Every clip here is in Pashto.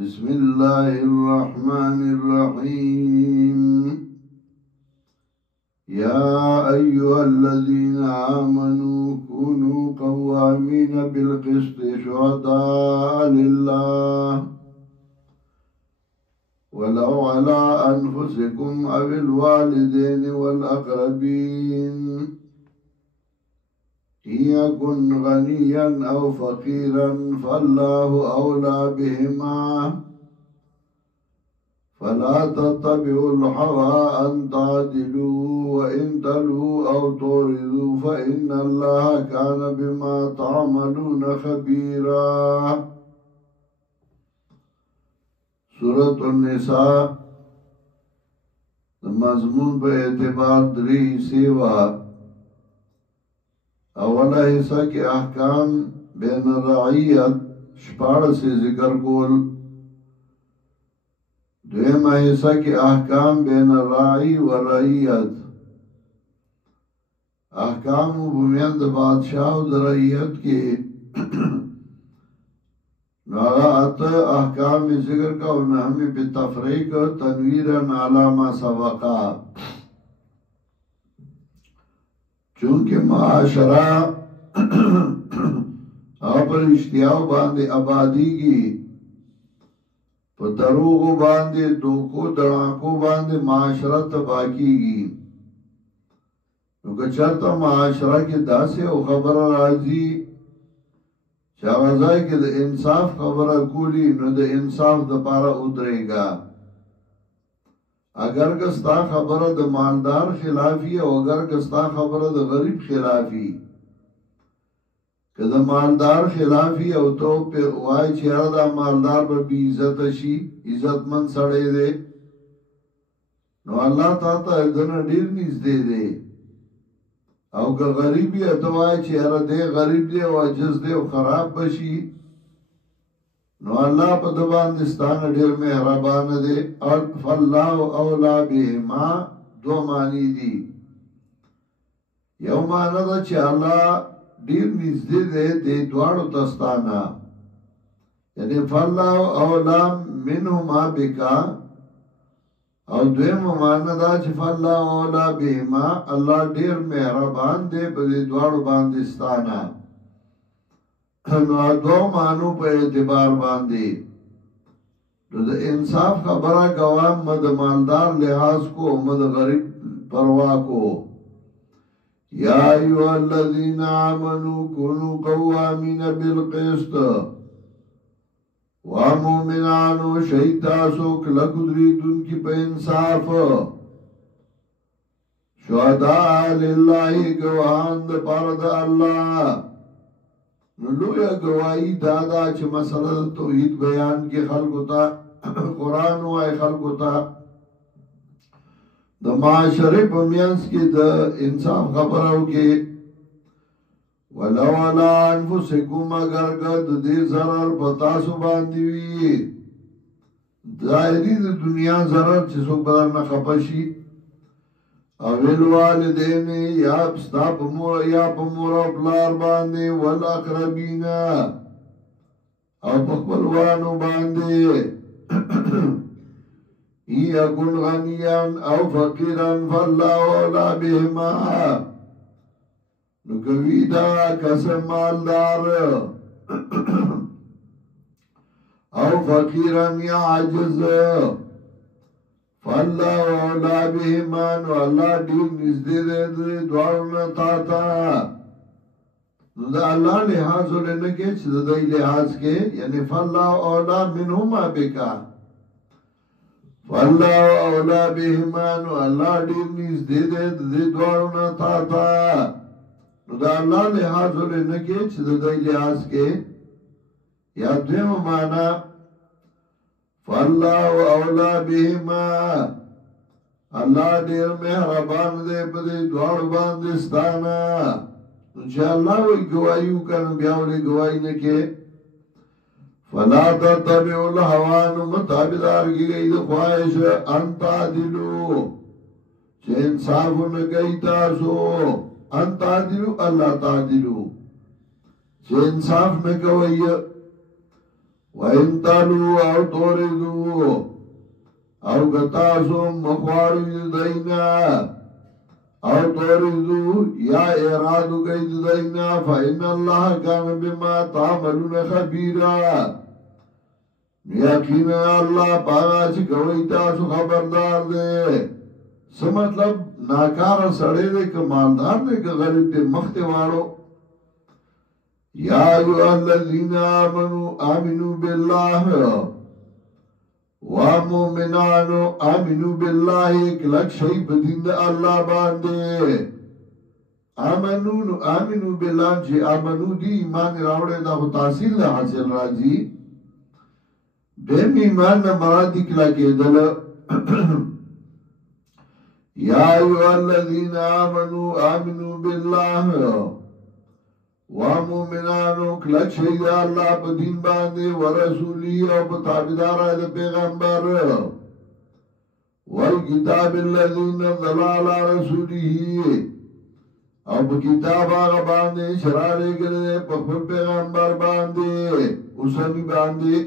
بسم الله الرحمن الرحيم. يا أيها الذين آمنوا كونوا قوامين بالقسط شهداء لله ولو على أنفسكم أو الوالدين والأقربين إن يكن غنيا أو فقيرا فالله أولى بهما فلا تتبعوا الهوى أن تعدلوا وإن تلووا أو تعرضوا فإن الله كان بما تعملون خبيرا. سورة النساء مضمون په اعتبار درې سیوا. اوله حصہ کې احکام بین الرعیت شپاړس ذکر کول. دویمه حصہ کې احکام بین الراعی و رعیت، احکام بمیان د بادشاہ او د رعیت کې ناغا اته احکام ذکر کا اور ہمیں بتفریق تنویرن علی ما سبقا. چونکہ معاشرہ پر اشتیاو باندے آبادی کی پا دروغو باندے دوکو دڑاکو باندے معاشرہ تباکی گی. نو کچرتا معاشرہ کی داسے او خبر راضی چاوازائی که د انصاف خبر کولی نو د انصاف د پارا ادرے گا. اگر کستا خبر د مالدار خلافی او اگر کستا خبر د غریب خلافی که د مالدار خلافی او تو پی وائی چیرا دا مالدار پر بی عزت شی عزت من سڑے دے نو اللہ تا تا ادن دیر نیز دے دے. او که غریبی اتوائی چیرا دے غریب دے و عجز دے و خراب بشی نو اللہ پا دبان دستان دیر مہربان دے. اور فاللہ اولا بہما دو معنی دی. یو معنی دا چی اللہ دیر نزدے دے دے دوارو تستانا، یعنی فاللہ اولا منہما بکا. او دویم معنی دا چی فاللہ اولا بہما اللہ دیر مہربان دے پا دے دوارو باندستانا. نو دو معنو پا اعتبار باندی نو دا انصاف خبرہ گوام مد مالدار لحاظ کو مد غریب پروا کو. یا ایوہ الذین آمنوا کنوا قوامین بالقسط ومومنانو شہیداسو کلکدریدن کی پہ انصاف شہداء للہ گواہان دا پارد اللہ. نلویا گواہی دادا چھ مسئلہ توحید بیان کی خلقو تا قرآن وائی خلقو تا دا معاشرے پمینس کی دا انصاف خبرو کی ولو علا انفسکم اگر گد دے ضرر پتاسو باندیوی ظاہری دا دنیا ضرر چسو بدر نخپشی اویل والدین یا پستا پمور یا پمور او پلار باندے والاقربین او پخبلوانو باندے یکن غنیان او فقیران فاللہ اولا بہما. نکوی دا کسم مالدار او فقیران یا عجز فاللہ اولا بہمان و اللہ دیر نزدے دے دے دوارنا تاتا. نو دا اللہ لحاظ ہو لینے کے چھتا دائی لحاظ کے یعنی فاللہ اولا منہما بکا فاللہ اولا بہمان و اللہ دیر نزدے دے دے دوارنا تاتا. نو دا اللہ لحاظ ہو لینے کے چھتا دائی لحاظ کے یا دویم مانا فاللہ اولا بہما اللہ دیر مہربان دے پدے دوار باندستانا. انشاءاللہ وی گوائیو کن بیاولی گوائی نکے فلا تتبعوا الہوان متابدار کی گئی دو خواہش انتا دلو چھے انصافو نگئی تاسو انتا دلو اللہ تا دلو چھے انصاف نگوئی وَإِن تَلُوا أَوْ تُعْرِضُوا او گتاسو مخواری دینا او توردو یا ارادو گئی دینا فإن اللہ کان بما تعملون خبیرا یقینا اللہ پاگا چی کوئی تاسو خبردار دے مطلب ناکار سڑے دے که مالدار دے که غریب دے مخت وارو یا ایوہ الذین آمنوا باللہ وَمُؤْمِنَانُ آمِنُوا بِاللَّهِ کلک شئی بدین دا اللہ باندے آمنوا باللہ چی آمنو دی ایمان راوڑے دا خو تحصیل دا حاصل راجی دیم ایمان نا مرادی کلکی دل یا ایوہ الذین آمنوا باللہ وَمُؤْمِنَانُ کلک شہید اللہ پا دین باندے ورسولی او پا تابدار آئید پیغمبر والکتاب اللذین ضلال رسولی او پا کتاب آغا باندے شرارے گلے پا خود پیغمبر باندے اسمی باندے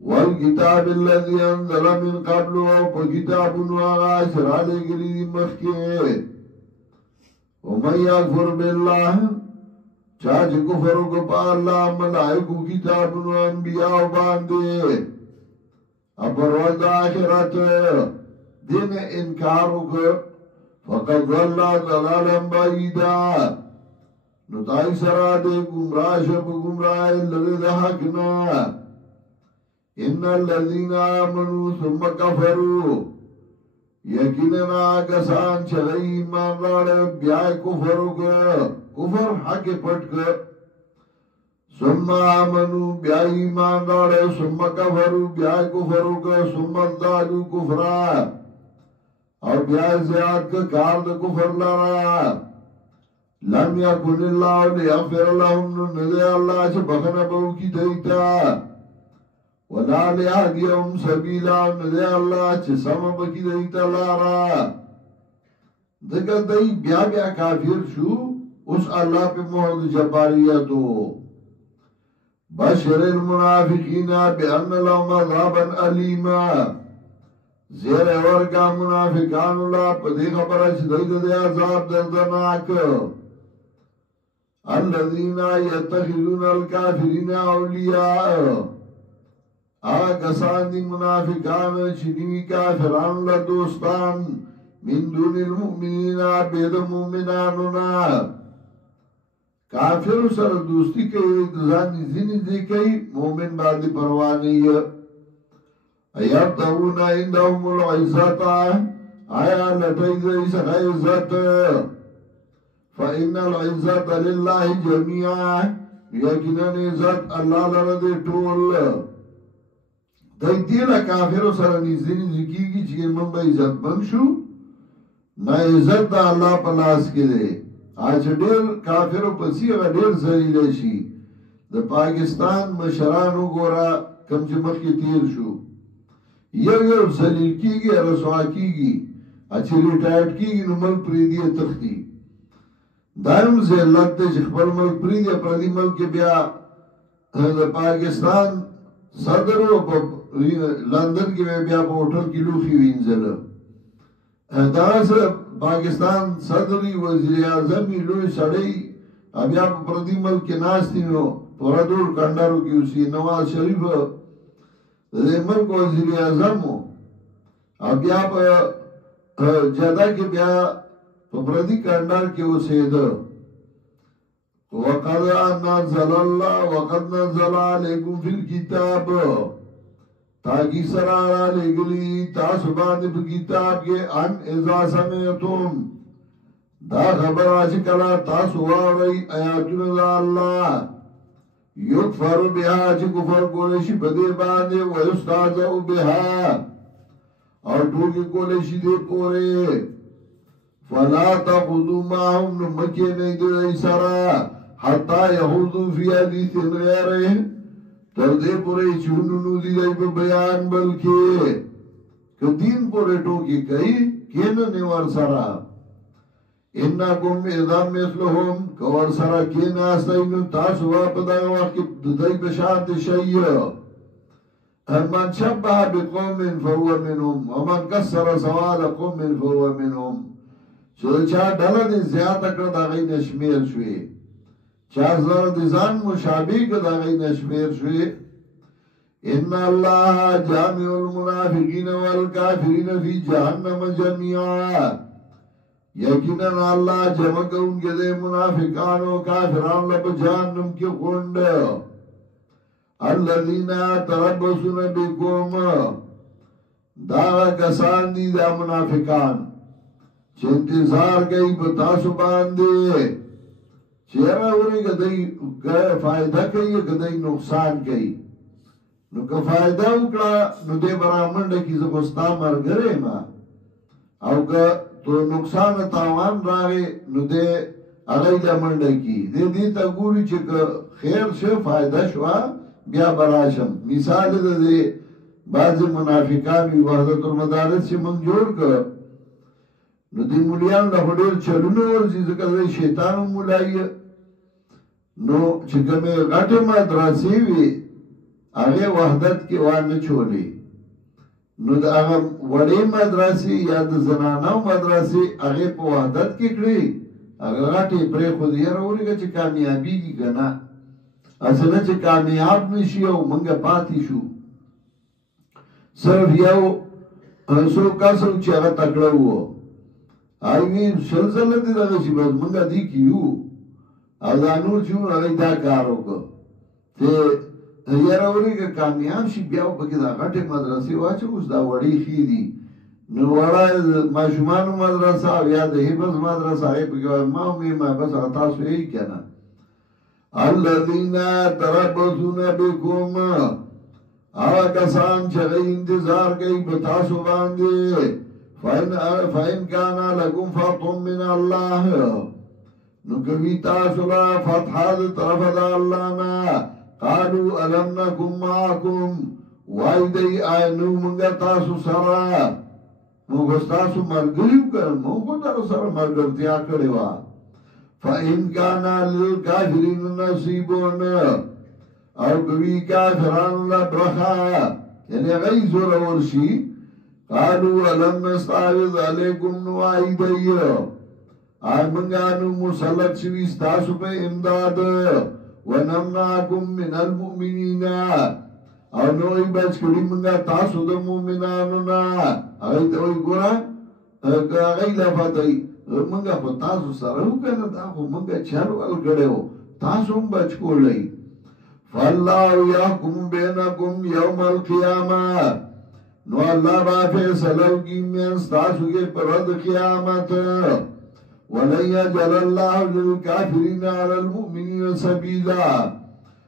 والکتاب اللذین ضل من قبل او پا کتابونو آغا شرارے گلی مخکے ومن یکفر باللہ چاچ کفرو کو پا اللہ ملائکو کتابنو انبیاء باندے اپر وقت آخرت دین انکارو کو فقط واللہ ضلالا بعیدا نتائی سرا دے گمراہ شب گمراہ لرد حقنا ان الذین آمنوا ثم کفروا یقیننا کسان چگئی ایمان راڑے بیائی کفرو کو کفر حق پٹ کر ثم آمنوا بیا ایمان راڑے ثم کفروا بیا کفرو کر ثم ازدادوا کفرا اور بیا زیاد کا کار دا کفر لارا لم یکن اللہ لیغفر لهم ندے اللہ چھ بخنا بہو کی دیتا ولا لیہدیهم سبیلا ندے اللہ چھ سمب کی دیتا لارا دکھا دی بیا کافر شو اس اللہ پہ محض جباریتو بشر المنافقین بأن لهم عذابا علیما زیر ورکا منافقان اللہ پدی خبرش دید دے عذاب دردناک الذین یتخذون الکافرین اولیاء آگسان دی منافقان چنیوی کافران لدوستان من دون المؤمنین بید مومنانونا کافر سر دوستی کئی ځان زینی دی کئی مومن باندې پروا نه ایبتغون عندهم العزت آیا لټی دی څخه عزت فإن العزت لله جميعا یقینا عزت الله لره دی ټول د دې له کافر سره نږدې کیږي چې موږ به عزت بن شو نه عزت د الله په لاس کې دی آج ډېر کافرو پسې هغه ډېر ذلیل شي د پاکستان مشرانو ګورا کم چې مخکې تیر شو یو ذلیل کیږي رسوا کیږي چې ریټایرډ کیږي نو ملک پریدي تختی دایم ذلت چې خپل ملک پریدي پردي ملک بیا د پاکستان صدر په لندن کې بیا په هوټل کې لوخي وینځل دا سره پاکستان صدری وزیر اعظم لوی سړی بیا په پردي ملک کې ناشتي نو پردور کندارو کې اوسې نواز شریف د ملک وزیر اعظم بیا په جدا کې بیا په پردي کندار کې اوسېده وقد نزل الله وقد نزل عليكم في الكتاب تاکی سرارا لگلی تاسو باندې په کتاب کې ان اذا سمعتم دا خبر آچی کلا تاسو واوی آیاتون دا اللہ یکفر بها چی کفر کولشی بدے باندے ویستازعو بها اور ٹوکی کولشی دے پورے فلا تخذو معهم نمکی نیدر ایسارا حتی یخوضو فی حدیث غیره تردے پورے چوننو دی دائی پہ بیان بلکہ کہ دین پورے ٹوکی کئی کین نیور سرا انکم اذا مثلهم کور سره کیناستئ نو تاسو به په دغه وخت کې د دوی په شان شئ. من شبه بقوم فهو منهم ومن كسر سواد قوم فهو منهم. چې چا ډله دې زیاته کړه د هغې نه شمېر شوې، چا سره د ځان مشابه کړه د هغې نه شمېر شوې. ان الله جامع المنافقین والکافرین فی جهنم جميعا. یقینا الله جمع کوونکی دی منافقان او کافران له په جهنم کې غونډ. الذین تربصون بكم، دا کسان دي دا منافقان چې انتظار کوي په تاسو باندې چیرې ورې کدی فائدہ کوي کدی نقصان کوي. نو که فائدہ وکړه نو دې برامنډه کې زغستا مرګره ما، او که تو نقصان تاوان راغی نو دې هغه د منډه کې دې ته ګوري چې خیر شه فائدہ شوا بیا براشم. مثال دې بعض منافقان وی وحدت المدارس چې موږ جوړ کړ نو دې مولیان له هډیر چلونو ورځي ځکه شیطان مولای نو چې کومه غټه مدرسې وی هغه وحدت کې وانه چولې. نو د هغه وړې مدرسې یا د زنانو مدرسې هغه په وحدت کې کړې، هغه غټې پرې خو دې راوړي چې کامیابی کی کنه اصله چې کامیاب نشي او منګه پاتې شو. صرف یو څو کسو چې هغه تکړه وو آیوی سلسله دې دغه شي بس منګه دي کیو او دا نور چې هغه دا کار وکړ چې یاره ورې که کامیاب شي بیا پکې دا غټې مدرسې واچو اوس دا وړې ښې دي. نو وړه ماشومانو مدرسه او یا د حفظ مدرسه هغې پکې وایي ما ومې بس هغه تاسو یې که نه. الذین تربصون بکم، هغه کسان چې هغوی انتظار کوي په تاسو باندې. فإن کان لکم فتح من الله، نو کوي تاسو له فتحه د طرفه د الله نه. قالوا ألم نكن معكم، وای دی آینو منگا تاسو سرا مونگو تاسو مرگریو کر مونگو تاسو سرا مرگرتیا کردوا. فإن کانا للکافرین نصیبون، او کوي کافران لبرخا یعنی غی زور ورشی. قالوا ألم نستعرض علیکم، نوائی دی آئی منگانو مسلط شویس تاسو پہ امداد. ونمنعكم من المؤمنین، او نوئی بچ کری منگا تاسو دا مومنانو نا. اگئی تاوئی گورا اگئی لفتائی منگا خو تاسو سرہو کنا دا خو منگا چروال کڑے ہو تاسو ہم بچ کو لئی. فاللہ یحکم بینکم یوم القیامہ، نو اللہ با فیصلو کی منس تاسو کے پرد قیامت. وَلَنْ يَجْعَلَ اللَّهُ لِلْكَافِرِينَ عَلَى الْمُؤْمِنِينَ سَبِيلًا،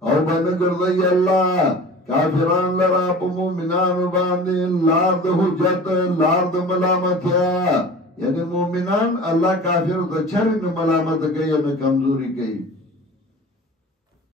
او بنگردی اللہ کافران لرا پا مومنان باندے لار دا حجت لار دا ملامتیا. یعنی مومنان اللہ کافر دا چرن ملامت گئی یا کمزوری گئی.